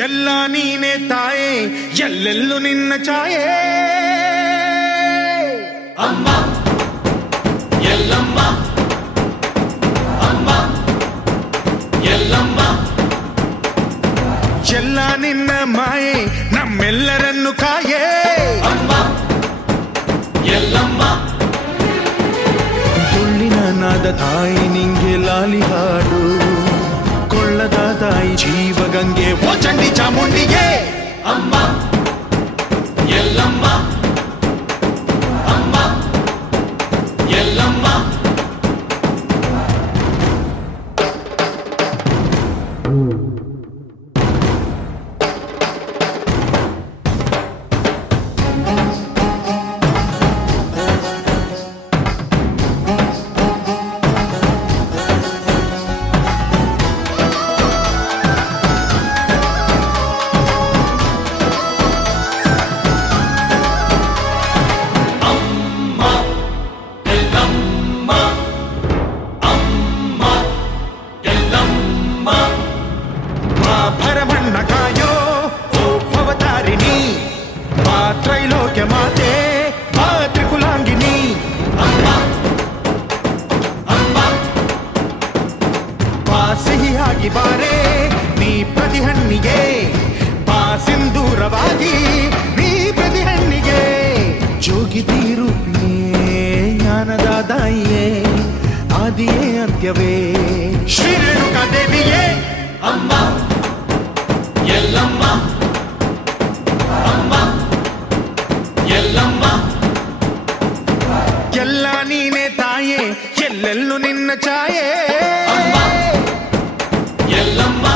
ಎಲ್ಲ ನೀನೆ ತಾಯೇ ಎಲ್ಲೆಲ್ಲೂ ನಿನ್ನ ಛಾಯೆ ಅಮ್ಮ ಎಲ್ಲಮ್ಮ ಅಮ್ಮ ಎಲ್ಲಮ್ಮ ಎಲ್ಲ ನಿನ್ನ ಮಾಯೆ ನಮ್ಮೆಲ್ಲರನ್ನು ಕಾಯೇ ಅಮ್ಮ ಎಲ್ಲಮ್ಮ ತುಳ್ಳಿನ ನಾದ ತಾಯಿ ನಿಂಗೆ ಲಾಲಿ ಹಾಡು ಕೊಳ್ಳದ ತಾಯಿ ಜೀವಗಂಗೆ ಓ ಚಂಡಿ ಚಾಮುಂಡಿಗೆ ಅಮ್ಮ ಎಲ್ಲಮ್ಮ ಅಮ್ಮ ಎಲ್ಲಮ್ಮ ಭರಮಣ್ಣ ಕಾಯೋ ಓ ಭವತಾರಿಣಿ ಮಾ ತ್ರೈಲೋಕ್ಯ ಮಾತೆ ಮಾ ತ್ರಿಕುಲಾಂಗಿನಿ ಅಮ್ಮ ಅಮ್ಮ ಬಾ ಸಿಹಿಯಾಗಿ ಬಾರೆ ನೀ ಪ್ರತಿಹಣ್ಣಿಗೆ ಬಾ ಸಿಂಧೂರವಾಗಿ ನೀ ಪ್ರತಿಹಣ್ಣಿಗೆ ಜೋಗಿತಿ ರೂಪಿಯೇ ಜ್ಞಾನದ ದಾಯಿಯೇ ಆದಿಯೇ ಅಂತ್ಯವೇ ಶ್ರೀ ರೇಣುಕಾ ದೇವಿಯೇ ಅಮ್ಮ ಎಲ್ಲಮ್ಮ ಅಮ್ಮ ಎಲ್ಲಮ್ಮ ಎಲ್ಲ ನೀನೆ ತಾಯೇ ಎಲ್ಲೆಲ್ಲೂ ನಿನ್ನ ಛಾಯೆ ಅಮ್ಮ ಎಲ್ಲಮ್ಮ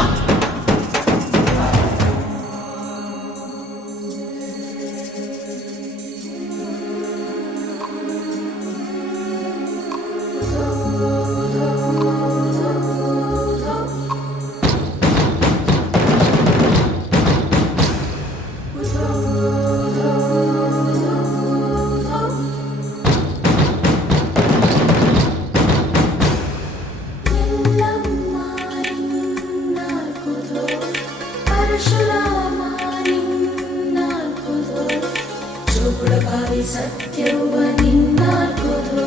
ಸತ್ಯವ ನಿನ್ನಾಲ್ಕುದು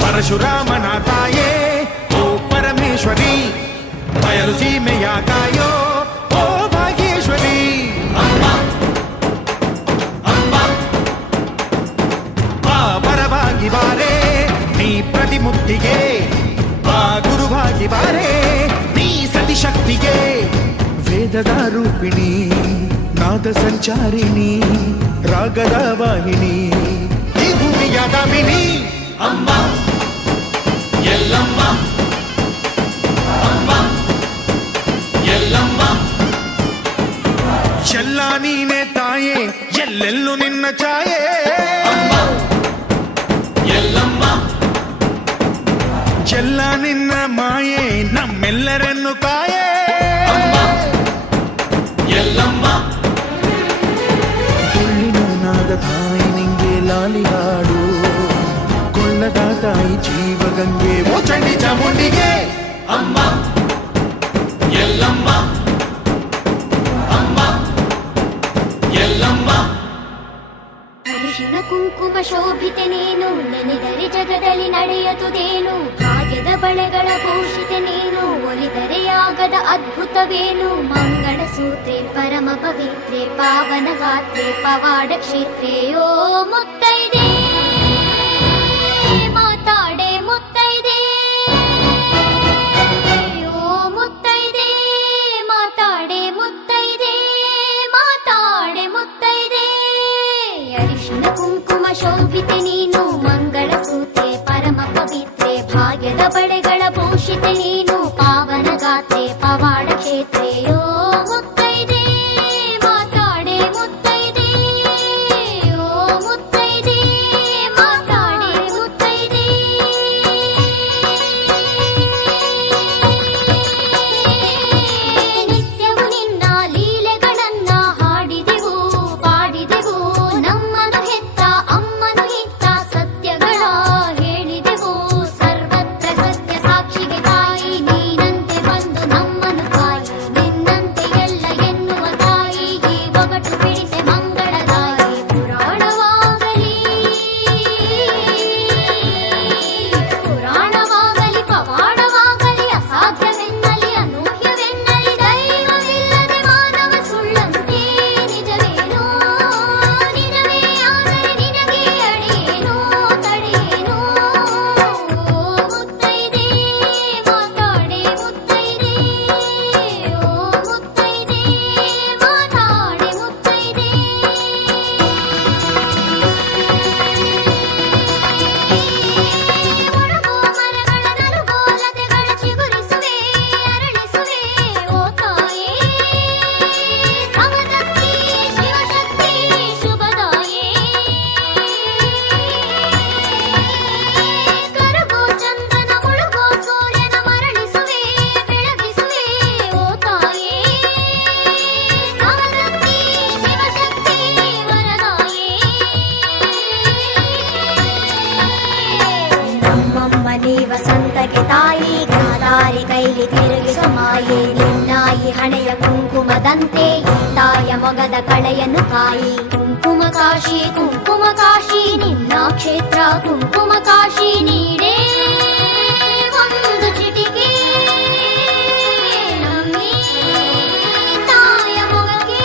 ಪರಶುರಾಮನ ತಾಯೇ ಓ ಪರಮೇಶ್ವರಿ ಬಯಲು ಸೀಮೆಯ ಕಾಯೋ ಓ ಭಾಗ್ಯೇಶ್ವರಿ ಅಮ್ಮ ಅಮ್ಮ ಬಾ ಪರವಾಗಿ ಬಾರೆ ನೀ ಪ್ರತಿಮುಕ್ತಿಗೆ ಬಾ ಗುರುವಾಗಿ ಬಾರೆ ನೀ ಸತಿಶಕ್ತಿಗೆ ವೇದದ ರೂಪಿಣಿ ನಾದ ಸಂಚಾರಿಣಿ ರಾಗದ ವಾಹಿನಿ ಈ ಭೂಮಿಯ ದಾಮಿನಿ ಅಮ್ಮ ಎಲ್ಲಮ್ಮ ಅಮ್ಮ ಎಲ್ಲಮ್ಮ ಎಲ್ಲ ನೀನೆ ತಾಯೇ ಎಲ್ಲೆಲ್ಲೂ ನಿನ್ನ ಛಾಯೆ ಅಮ್ಮ ಎಲ್ಲಮ್ಮ ಎಲ್ಲ ನಿನ್ನ ಮಾಯೆ ನಮ್ಮೆಲ್ಲರನ್ನು ಕಾಯೇ ಅಮ್ಮ ಎಲ್ಲಮ್ಮ ತುಳ್ಳಿನ ನಾದ ತಾಯಿ ನಿಂಗೆ ಲಾಲಿ ಹಾಡು ಕೊಳ್ಳದ ತಾಯಿ ಜೀವಗಂಗೆ ಓ ಚಂಡಿ ಚಾಮುಂಡಿಗೆ ಅಮ್ಮ ಎಲ್ಲಮ್ಮ ಅಮ್ಮ ಎಲ್ಲಮ್ಮ ಅರಿಶಿನ ಕುಂಕುಮ ಶೋಭಿತೆ ನೀನು ನೆನೆದರೆ ಜಗದಲ್ಲಿ ನಡೆಯದುದೇನು ಭಾಗ್ಯದ ಬಳೆಗಳ ಭೂಷಿತೆ ನೀನು ಒಲಿದರೆ ಆಗದ ಅದ್ಭುತವೇನು ಮಂಗಳ ಸೂತ್ರೆ ಪರಮ ಪವಿತ್ರೆ ಪಾವನ ಗಾತ್ರೆ ಪವಾಡ ಕ್ಷೇತ್ರೆ ಓ ಮುತ್ತೈದೆ ಮಾತಾಡೆ ಮುತ್ತೈದೆ ಓ ಮುತ್ತೈದೆ ಮಾತಾಡೆ ಮುತ್ತೈದೆ ಮಾತಾಡೆ ಮುತ್ತೈದೆ ಅರಿಶಿನ ಕುಂಕುಮ ಶೋಭಿತೆ ನೀನು ಮಂಗಳ ಸೂತ್ರೆ ಪರಮ ಪವಿತ್ರೆ ಭಾಗ್ಯದ ಬಳೆಗಳ ಭೂಷಿತೆ ನೀನು ಪಾವನ ಗಾತ್ರೆ ಪವಾಡ ಕ್ಷೇತ್ರೆ ಓ ಮುತ್ತೈದೆ ಮಾತಾಡೆ ಮುತ್ತೈದೆ ಓ ಮುತ್ತೈದೆ ಮಾತಾಡೆ ಮುತ್ತೈದೆ ನಿತ್ಯವು ನಿನ್ನ ಲೀಲೆಗಳನ್ನ ಹಾಡಿದೆವು ಪಾಡಿದೆವು ನಮ್ಮನು ಹೆತ್ತ ಅಮ್ಮನು ಇತ್ತ ಸತ್ಯಗಳ ಒಳಗೆ ತಾಯಿ ಗಾದಾರಿ ಕೈಲಿ ತಿರುಗಿಸೋ ಮಾಯೆ ನಿನ್ನಾಯಿ ಹಣೆಯ ಕುಂಕುಮದಂತೆ ಈ ತಾಯ ಮೊಗದ ಕಳೆಯನ್ನು ಕಾಯಿ ಕುಂಕುಮ ಕಾಶಿ ನಿನ್ನ ಕ್ಷೇತ್ರ ಕುಂಕುಮ ಕಾಶಿ ನೀಡೇ ಒಂದು ಚಿಟಿಕೆ ನಮ್ಮಿ ತಾಯ ಮೊಗಕ್ಕೆ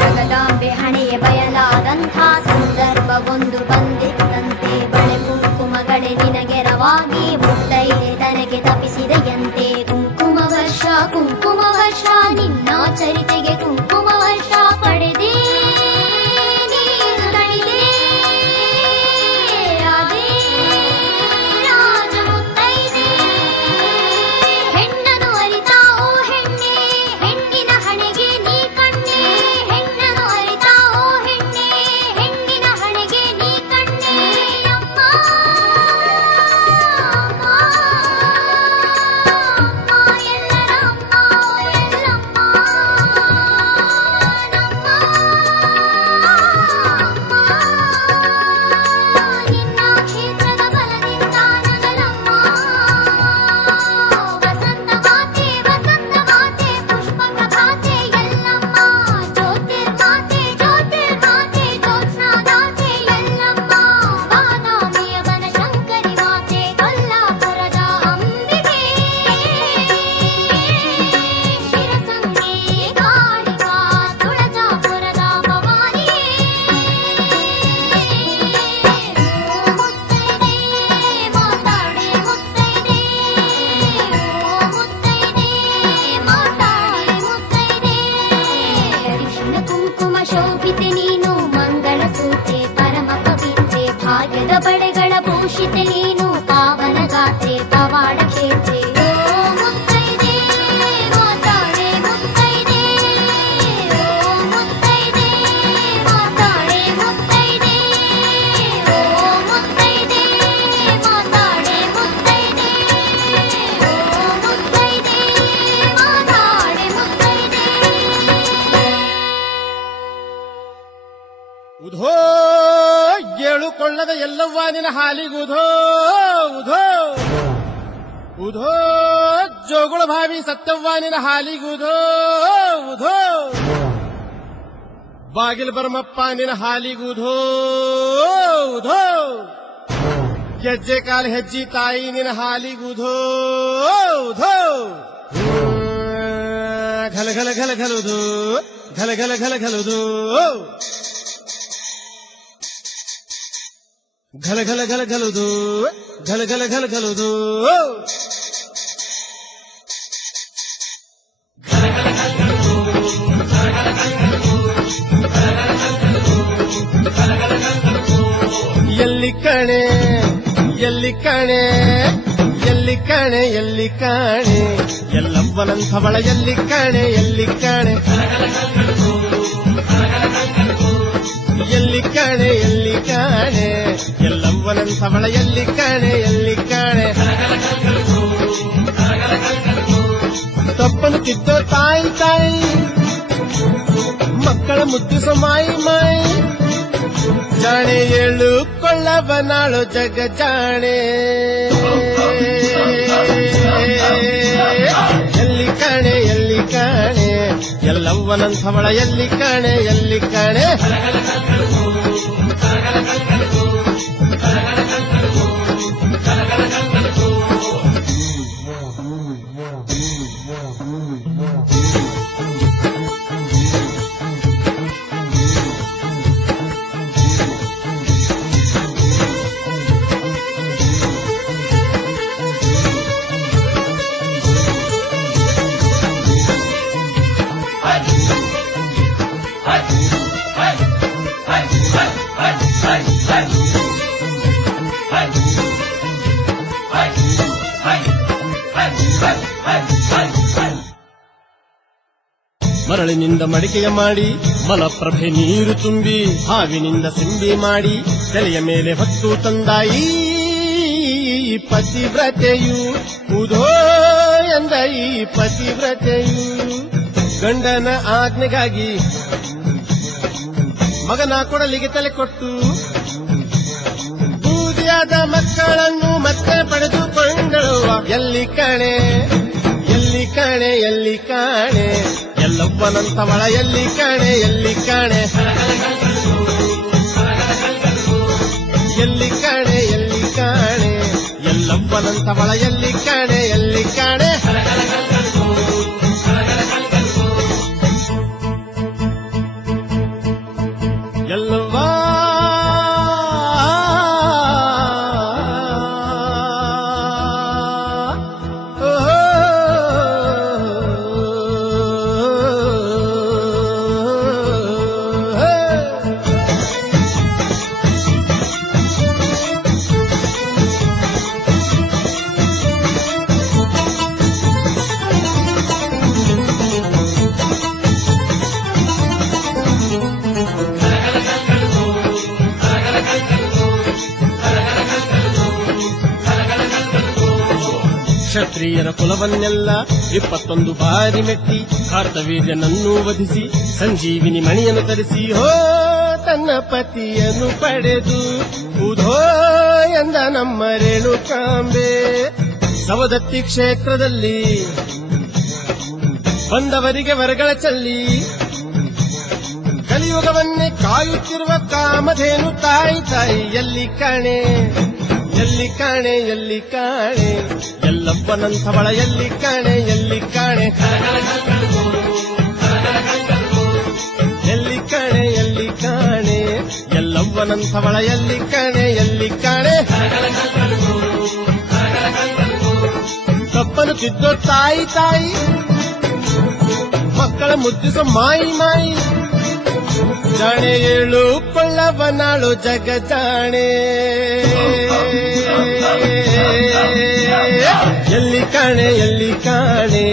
ಜಗದಾಂಬೆ ಹಣೆಯ ಬಯಲಾದಂಥ ಸಂದರ್ಭವೊಂದು ಬಂದಿತ್ತಂತೆ ಬಳೆ ಕುಂಕುಮಗಳೇ ನಿನಗೆರವಾಗಿ ಮುತ್ತೈದೆ ತನಗೆ ತಪಿಸಿದೆಯಂತೆ ಕುಂಕುಮ ವರ್ಷ ನಿನ್ನ ಚರಿತೆಗೆ ಕುಂಕುಮ ವರ್ಷ ಪಡೆದೇ ನೀನು ತಣಿದೆ ರಾಧೆ ರಾಜ ಮುತ್ತೈದೆ ಹೆಣ್ಣನು ಅರಿತಾ ಓ ಹೆಣ್ಣೆ ಹೆಣ್ಣಿನ ಹಣೆಗೆ ನೀ ಕಣ್ಣೆ ಹೆಣ್ಣನು ಅರಿತಾ ಓ ಹೆಣ್ಣೆ ಹೆಣ್ಣಿನ ಹಣೆಗೆ ನೀ ಕಣ್ಣೆ ಅಮ್ಮ ಎಲ್ಲರ ನಿನ್ನ ಕ್ಷೇತ್ರದ ಬಲದಿಂದ ನಗಲಮ್ಮ ವಸಂತ ಮಾತೆ ಪುಷ್ಪಕ ಭಾತೆ ಎಲ್ಲಮ್ಮ ಜ್ಯೋತಿರ್ಮಾತೆ ಜ್ಯೋತ್ಸ್ನಾದಾತೆ ಎಲ್ಲಮ್ಮ ಬಾದಾಮಿಯ ಬನಶಂಕರಿ ಮಾತೆ ಕೊಲ್ಲಾಪುರದ ಅಂಬಿಕೆ ಶಿರಸಂಗಿ ಕಾಳಿಕಾ ತುಳಜಾಪುರದ ಭವಾನಿ ಮುತ್ತೈದೆ ಮಾತಾಡೆ ಮುತ್ತೈದೆ ಮಾತಾಡೆ ಮುತ್ತೈದೆ ಅರಿಶಿನ ಕುಂಕುಮ ಶೋಭಿತೆ ನೀನು ಮಂಗಳ ಸೂತೆ ಪರಮ ಪವಿತ್ರೆ ಭಾಗ್ಯದ ಬಳೆಗಳ ಭೂಷಿತೆ ನೀನು ಪಾವನ ಗಾತ್ರೆ ಪವಾಡ ಕ್ಷೇತ್ರೆ ಓ ಮುತ್ತೈದೆ ಮಾತಾಡೆ ಮುತ್ತೈದೆ ಓ ಮುತ್ತೈದೆ ಮಾತಾಡೆ ಮುತ್ತೈದೆ ಓ ಮುತ್ತೈದೆ ಮಾತಾಡೆ ಮುತ್ತೈದೆ ಓ ಮುತ್ತೈದೆ ಮಾತಾಡೆ ಮುತ್ತೈದೆ ಉಧೋ ಏಳುಕೊಳ್ಳದ ಎಲ್ಲವ್ವ ನಿನ ಹಾಲಿಗುಧೋ ಉಧೋ ಉಧೋ ಜೋಗುಳ ಭಾವಿ ಸತ್ಯವ್ವ ನಿನ ಹಾಲಿಗುಧೋ ಉಧೋ ಬಾಗಿಲು ಬರಮಪ್ಪ ನಿನ ಹಾಲಿಗುಧೋ ಉಧೋ ಗೆಜ್ಜೆ ಕಾಲು ಹೆಜ್ಜಿ ತಾಯಿ ನಿನ ಹಾಲಿಗುಧೋ ಉಧೋ ಘಲ ಘಲ ಘಲ ಘಲುದು ಘಲ ಘಲ ಘಲ ಘಲುದು ಘಲ ಘಲ ಘಲ ಘಲುದು ಘಲ ಘಲ ಘಲ ಘಲುದು ಎಲ್ಲಿ ಕಣೆ ಎಲ್ಲಿ ಕಣೆ ಎಲ್ಲಿ ಕಣೆ ಎಲ್ಲಿ ಕಾಣೆ ಎಲ್ಲವ್ವನಂಥವಳ ಎಲ್ಲಿ ಕಾಣೆ ಎಲ್ಲಿ ಕಾಣೆ ಎಲ್ಲಿ ಕಾಣೆ ಎಲ್ಲಿ ಕಾಣೆ ಎಲ್ಲವ್ವನಂಥವಳ ಎಲ್ಲಿ ಕಾಣೆ ಎಲ್ಲಿ ಕಾಣೆ ತಪ್ಪನು ತಿದ್ದೋ ತಾಯಿ ತಾಯಿ ಮಕ್ಕಳ ಮುದ್ದಿಸೋ ಮಾಯಿ ಮಾಯಿ ಜಾಣೆ ಏಳು ಕೊಳ್ಳವನಾಳು ಜಗ ಜಾಣೆ ಎಲ್ಲಿ ಕಾಣೆ ಎಲ್ಲಿ ಕಾಣೆ ಎಲ್ಲವ್ವನಂಥವಳ ಎಲ್ಲಿ ಕಾಣೆ ಎಲ್ಲಿ ಕಾಣೆ ಮರಳಿನಿಂದ ಮಡಿಕೆಯ ಮಾಡಿ ಮಲಪ್ರಭೆ ನೀರು ತುಂಬಿ ಹಾವಿನಿಂದ ಸಿಂಬಿ ಮಾಡಿ ತಲೆಯ ಮೇಲೆ ಹೊತ್ತು ತಂದಾಯಿ ಪತಿವ್ರತೆಯು ಉಧೋ ಎಂದ ಈ ಪತಿವ್ರತೆಯು ಗಂಡನ ಆಜ್ಞೆಗಾಗಿ ಮಗನ ಕೊಡಲಿಗೆ ತಲೆ ಕೊಟ್ಟು ಬೂದಿಯ ಮದುವೆಯಾದ ಮಕ್ಕಳನ್ನು ಮತ್ತೆ ಪಡೆದುಕೊಂಡಳುವ ಎಲ್ಲಿ ಕಾಣೆ ಎಲ್ಲಿ ಕಾಣೆ ಎಲ್ಲಿ ಕಾಣೆ ಎಲ್ಲವ್ವನಂತವಳ ಎಲ್ಲಿ ಕಾಣೆ ಎಲ್ಲಿ ಕಾಣೆ ಎಲ್ಲಿ ಕಾಣೆ ಎಲ್ಲಿ ಕಾಣೆ ಎಲ್ಲವ್ವನಂತವಳ ಎಲ್ಲಿ ಕಾಣೆ ಎಲ್ಲಿ ಕಾಣೆ ಎಲ್ಲವ್ವ ಕ್ಷತ್ರಿಯರ ಕುಲವನ್ನೆಲ್ಲ 21 ಬಾರಿ ಮೆಟ್ಟಿ ಕಾರ್ತವೀರ್ಯನನ್ನು ವಧಿಸಿ ಸಂಜೀವಿನಿ ಮಣಿಯನ್ನು ತರಿಸಿ ಹೋ ತನ್ನ ಪತಿಯನ್ನು ಪಡೆದು ಉಧೋ ಎಂದ ನಮ್ಮ ರೇಣುಕಾಂಬೆ ಸವದತ್ತಿ ಕ್ಷೇತ್ರದಲ್ಲಿ ಬಂದವರಿಗೆ ವರಗಳ ಚಲ್ಲಿ ಕಲಿಯುಗವನ್ನೇ ಕಾಯುತ್ತಿರುವ ಕಾಮಧೇನು ತಾಯಿ ತಾಯಿ ಎಲ್ಲಿ ಕಾಣೆ ಎಲ್ಲಿ ಕಾಣೆ ಎಲ್ಲಿ ಕಾಣೆ ಎಲ್ಲವ್ವನಂಥವಳ ಎಲ್ಲಿ ಕಾಣೆ ಎಲ್ಲಿ ಕಾಣೆ ಎಲ್ಲಿ ಕಾಣೆ ಎಲ್ಲಿ ಕಾಣೆ ಎಲ್ಲವ್ವನಂಥವಳ ಎಲ್ಲಿ ಕಾಣೆ ಎಲ್ಲಿ ಕಾಣೆ ತಪ್ಪನು ತಿದ್ದೋ ತಾಯಿ ತಾಯಿ ಮಕ್ಕಳ ಮುದ್ದಿಸೋ ಮಾಯಿ ಮಾಯಿ ಜಾಣೆ ಏಳು ಕೊಳ್ಳವನಾಳು ಜಗ ಜಾಣೆ ಎಲ್ಲಿ ಕಾಣೆ ಎಲ್ಲಿ ಕಾಣೆ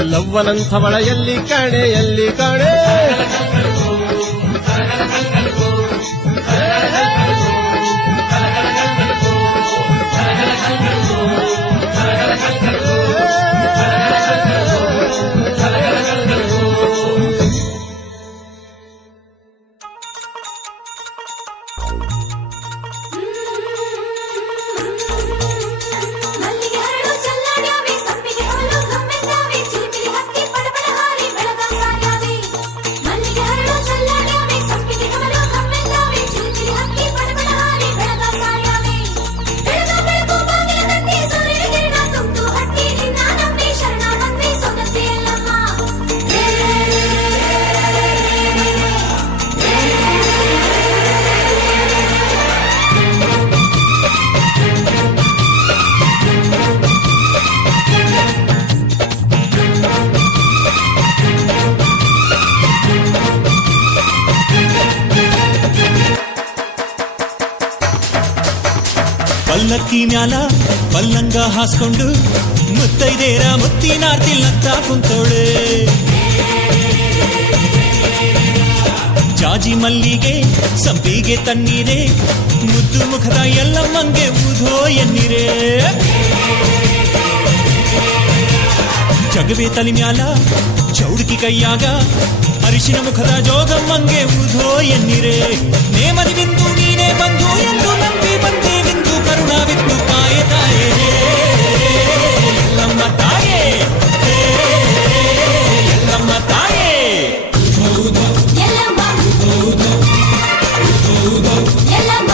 ಎಲ್ಲವ್ವನಂಥವಳ ಎಲ್ಲಿ ಕಾಣೆ ಎಲ್ಲಿ ಕಾಣೆ ಮಲ್ಲಿಗೆ ಹರಳು ಚಲ್ಲಾಡ್ಯಾವೆ ಸಂಪಿಗೆ ಹರಳು ಗಮ್ಮೆದ್ದಾವೆ ಚಿಲಿಪಿಲಿ ಹಕ್ಕಿ ಪಡಪಡ ಹಾರಿ ಬೆಳಗ ಸಾರ್ಯಾವೆ ಮಲ್ಲಿಗೆ ಹರಳು ಚಲ್ಲಾಡ್ಯಾವೆ ಸಂಪಿಗೆ ಹರಳು ಗಮ್ಮೆದ್ದಾವೆ ಚಿಲಿಪಿಲಿ ಹಕ್ಕಿ ಪಡಪಡ ಹಾರಿ ಬೆಳಗ ಸಾರ್ಯಾವೆ ಬೆಳಗ ಬೆಳಕು ಬಾಗಿಲ ತಟ್ಟಿ ಸೂರ್ಯನ ಕಿರಣ ತುಂಬ್ತು ಹಟ್ಟಿ ನಿನ್ನ ನಂಬಿ ಶರಣ ಬಂದ್ವಿ ಸೊಗತ್ತಿ ಎಲ್ಲಮ್ಮ ಪಲ್ಲಕ್ಕಿ ಮ್ಯಾಲ ಪಲ್ಲಂಗ ಹಾಸ್ಕೊಂಡು ಮುತ್ತೈದೇರ ಮುತ್ತಿನಾರ್ತಿಲ್ಲಂತ ಕುಂತೋಳೆ ಜಾಜಿ ಮಲ್ಲಿಗೆ ಸಂಪಿಗೆ ತಣ್ಣೀರೆ ಮುದ್ದು ಮುಖದ ಎಲ್ಲಮ್ಮಂಗೆ ಊಧೋ ಎನ್ನೀರೆ ಜಗವೇ ತಲಿ ಮ್ಯಾಲ ಚೌಡುಕಿ ಕೈಯಾಗ ಅರಿಶಿನ ಮುಖದ ಜೋಗಮ್ಮಂಗೆ ಊಧೋ ಎನ್ನೀರೆ ನೇಮದಿ ಬಿಂದು ನೀನೇ ಬಂದು ಎಂದು ನಂಬಿ ಬಂದೆ ಬಿಂದು ಕರುಣಾವಿತ್ತು ಕಾಯೆ ತಾಯೇ ಎಲ್ಲಮ್ಮ ತಾಯೇ ಎಲ್ಲಮ್ಮ ತಾಯೇ ಎಲ್ಲಮ್ಮ ಎಲ್ಲಮ್ಮ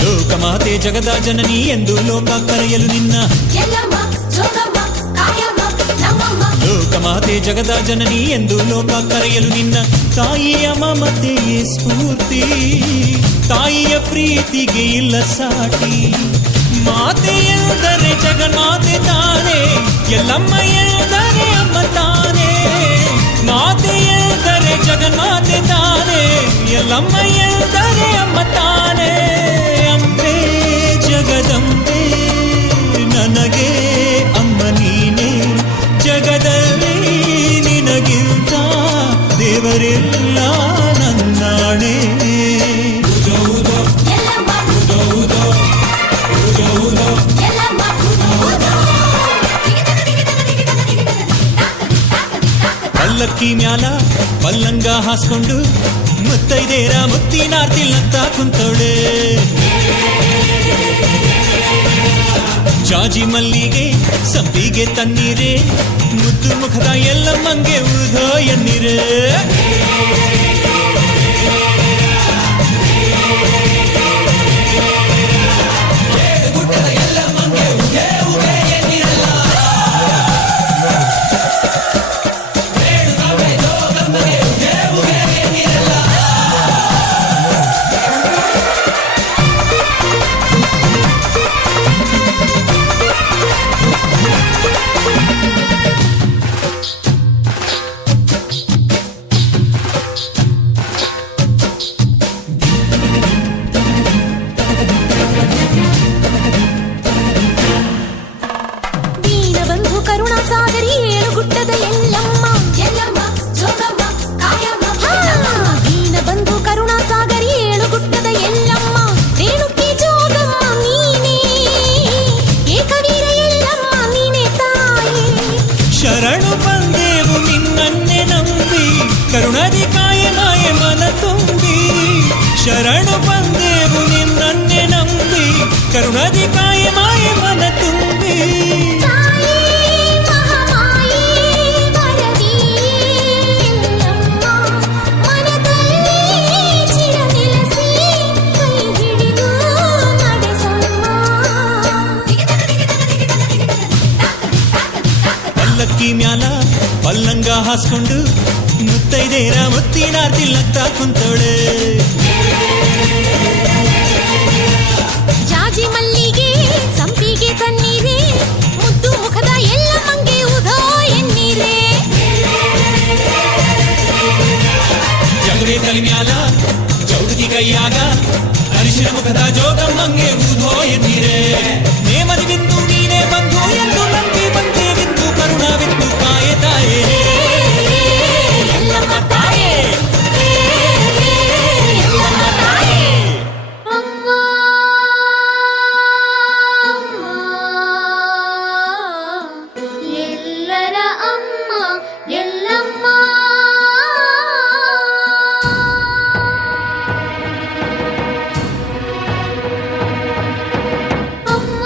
ಲೋಕಮಾತೆ ಜಗದ ಜನನಿ ಎಂದು ಲೋಕ ಕರೆಯಲು ನಿನ್ನ ಎಲ್ಲಮ್ಮ ಜೋಗಮ್ಮ ಕಾಯಮ್ಮ ನಮ್ಮಮ್ಮ ಲೋಕಮಾತೆ ಜಗದ ಜನನಿ ಎಂದು ಲೋಕ ಕರೆಯಲು ನಿನ್ನ ತಾಯಿಯ ಮಮತೆಯೇ ಸ್ಫೂರ್ತಿ ತಾಯಿಯ ಪ್ರೀತಿಗೆ ಇಲ್ಲ ಸಾಟಿ ಮಾತೆ ಎಂದರೆ ಜಗನ್ಮಾತೆ ತಾನೇ ಎಲ್ಲಮ್ಮ ಎಂದರೆ ಅಮ್ಮ ತಾನೇ ಮಾತೆ ಎಂದರೆ ಜಗನ್ಮಾತೆ ತಾನೇ ಎಲ್ಲಮ್ಮ ಎಂದರೆ ಅಮ್ಮ ತಾನೇ ಅಂಬೆ ಜಗದಂಬೆ ನನಗೆ ಅಮ್ಮ ನೀನೇ ಜಗದಲ್ಲಿ ನಿನಗಿಂತ ದೇವರೆಲ್ಲ ನನ್ನಾಣೆ ಎಲ್ಲಮ್ಮ ಎಲ್ಲಮ್ಮ ಪಲ್ಲಕ್ಕಿ ಮ್ಯಾಲ ಪಲ್ಲಂಗ ಹಾಸ್ಕೊಂಡು ಮುತ್ತೈದೇರ ಮುತ್ತಿನಾರ್ತಿಲ್ಲಂತ ಕುಂತೋಳೆ ಜಾಜಿ ಮಲ್ಲಿಗೆ ಸಂಪಿಗೆ ತನ್ನೀರೆ ಮುದ್ದು ಮುಖದ ಎಲ್ಲಮ್ಮಂಗೆ ಉದೋ ಎನ್ನೀರೆ ದೀನಬಂಧು ಕರುಣಾಸಾಗರಿ ಏಳುಗುಡ್ಡದ ಎಲ್ಲಮ್ಮ ಎಲ್ಲಮ್ಮ ಜೋಗಮ್ಮ ಕಾಯಮ್ಮ ದೀನಬಂಧು ಕರುಣಾಸಾಗರಿ ಏಳುಗುಡ್ಡದ ಎಲ್ಲಮ್ಮ ರೇಣುಕಿ ಜೋಗಮ್ಮ ನೀನೇ ಏಕವೀರ ಎಲ್ಲಮ್ಮ ನೀನೇ ತಾಯಿ ಶರಣು ಬಂದೇವು ನಿನ್ನನ್ನೇ ನಂಬಿ ಕರುಣದಿ ಕಾಯ ಮಾಯ ಮನ ತುಂಬಿ ಶರಣು ಬಂದೇವು ನಿನ್ನನ್ನೇ ನಂಬಿ ಕರುಣದಿ ಕಾಯ ಮಾಯ ಮನ ತುಂಬಿ ತಾಯಿ ಮಹಾಮಾಯಿ ವರದಿ ಎಲ್ಲಮ್ಮ ಮನದಲ್ಲಿ ಚಿರ ನೆಲೆಸಿ ಕೈ ಹಿಡಿದು ನಡೆಸಮ್ಮ ಪಲ್ಲಕ್ಕಿ ಮ್ಯಾಲ ಪಲ್ಲಂಗ ಹಾಸ್ಕೊಂಡು ಮುತ್ತೈದೇರ ಮುತ್ತಿನಾರ್ತಿಲ್ಲಂತ ಕುಂತೋಳೆ ಜಾಜಿ ಮಲ್ಲಿಗೆ ಸಂಪಿಗೆ ತನ್ನೀರೆ ಮುದ್ದು ಮುಖದ ಎಲ್ಲಮ್ಮಂಗೆ ಉದೋ ಎನ್ನೀರೆ ಜಗವೇ ತಲೆ ಮ್ಯಾಲ ಚೌಡತಿ ಕೈಯಾಗ ಅರಿಶಿನ ಮುಖದ ಜೋಗಮ್ಮಂಗೆ ಉದೋ ಎನ್ನೀರೆ ನೇಮದಿ ಬಿಂದು ನೀನೇ ಬಂದು ಎಂದು ನಂಬಿ ಬಂದೆ ಬಿಂದು ಕರುಣಾವಿತ್ತು ಕಾಯ ತಾಯೇ ಎಲ್ಲಮ್ಮ ತಾಯೇ ಎಲ್ಲಮ್ಮ ತಾಯೇ ಅಮ್ಮ ಎಲ್ಲರ ಅಮ್ಮ ಎಲ್ಲಮ್ಮ ಅಮ್ಮ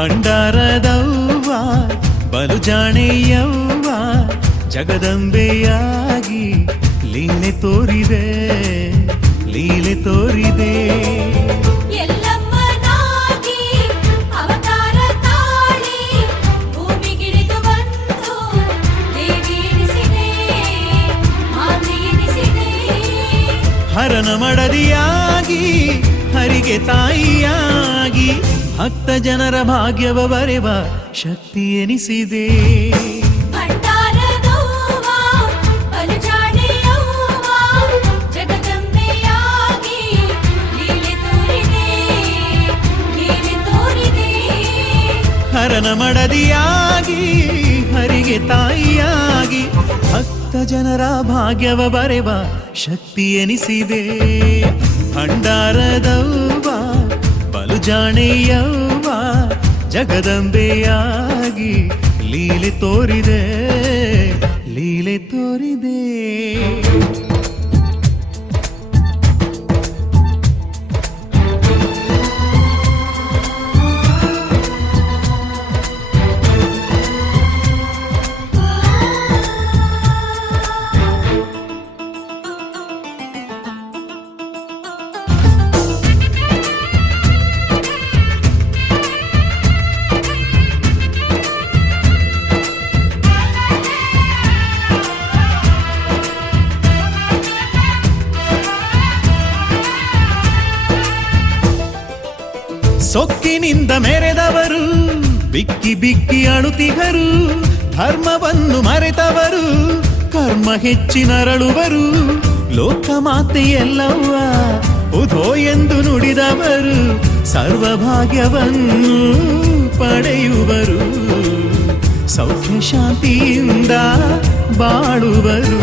ಭಂಡಾರದವ್ವ ಬಲು ಜಾಣೆಯವ್ವ ಜಗದಂಬೆಯಾಗಿ ಲೀಲೆ ತೋರಿದೆ ಲೀಲೆ ತೋರಿದೆ. ಎಲ್ಲಮ್ಮನಾಗಿ ಅವತಾರ ತಾಳಿ ಭೂಮಿಗಿಳಿದು ಬಂದು ದೇವಿ ಎನಿಸಿದೆ ಮಾತೆ ಎನಿಸಿದೆ. ಹರನ ಮಡದಿಯಾಗಿ ಹರಿಗೆ ತಾಯಿಯಾಗಿ ಭಕ್ತ ಜನರ ಭಾಗ್ಯವ ಬರೆವ ಶಕ್ತಿ ಎನಿಸಿದೆ. ಭಂಡಾರದವ್ವ ಬಲು ಜಾಣೆಯವ್ವ ಜಗದಂಬೆಯಾಗಿ ಲೀಲೆ ತೋರಿದೆ ಲೀಲೆ ತೋರಿದೆ. ಹರನ ಮಡದಿಯಾಗಿ ಹರಿಗೆ ತಾಯಿಯಾಗಿ ಭಕ್ತ ಜನರ ಭಾಗ್ಯವ ಬರೆವ ಶಕ್ತಿ ಎನಿಸಿದೆ. ಭಂಡಾರದವ್ವ ಬಲು ಜಾಣೆಯವ್ವ ಜಗದಂಬೆಯಾಗಿ ಲೀಲೆ ತೋರಿದೆ ಲೀಲೆ ತೋರಿದೆ. ಸೊಕ್ಕಿನಿಂದ ಮೆರೆದವರು ಬಿಕ್ಕಿ ಬಿಕ್ಕಿ ಅಳುತಿಗರು, ಧರ್ಮವನ್ನು ಮರೆತವರು ಕರ್ಮ ಹೆಚ್ಚಿನರಳುವರು. ಲೋಕಮಾತೆಯೆಲ್ಲವ್ವ ಉಧೋ ಎಂದು ನುಡಿದವರು ಸರ್ವಭಾಗ್ಯವನ್ನು ಪಡೆಯುವರು. ಸೌಖ್ಯ ಶಾಂತಿಯಿಂದ ಬಾಳುವರು.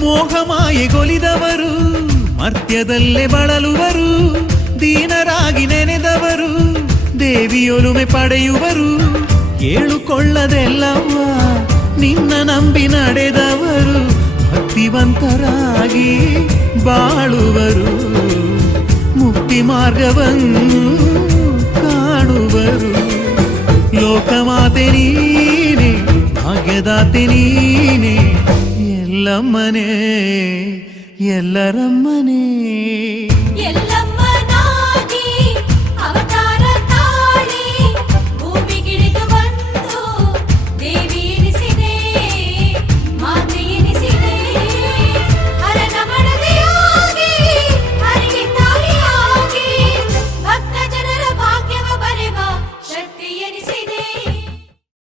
ಮೋಹಮಾಯೆಗೊಲಿದವರು ಮರ್ತ್ಯದಲ್ಲೇ ಬಳಲುವರು. ದೀನರಾಗಿ ನೆನೆದವರು ದೇವಿಯೊಲುಮೆ ಪಡೆಯುವರು. ಕೇಳುಕೊಳ್ಳದೆಲ್ಲವ್ವ ನಿನ್ನ ನಂಬಿ ನಡೆದವರು ಭಕ್ತಿವಂತರಾಗಿ ಬಾಳುವರು. ಮುಕ್ತಿ ಮಾರ್ಗವನ್ನು ಕಾಣುವರು. ಲೋಕಮಾತೆ ನೀನೆ ಭಾಗ್ಯದಾತೆ ನೀನೆ ಎಲ್ಲಮ್ಮನೇ ಎಲ್ಲರಮ್ಮನೇ.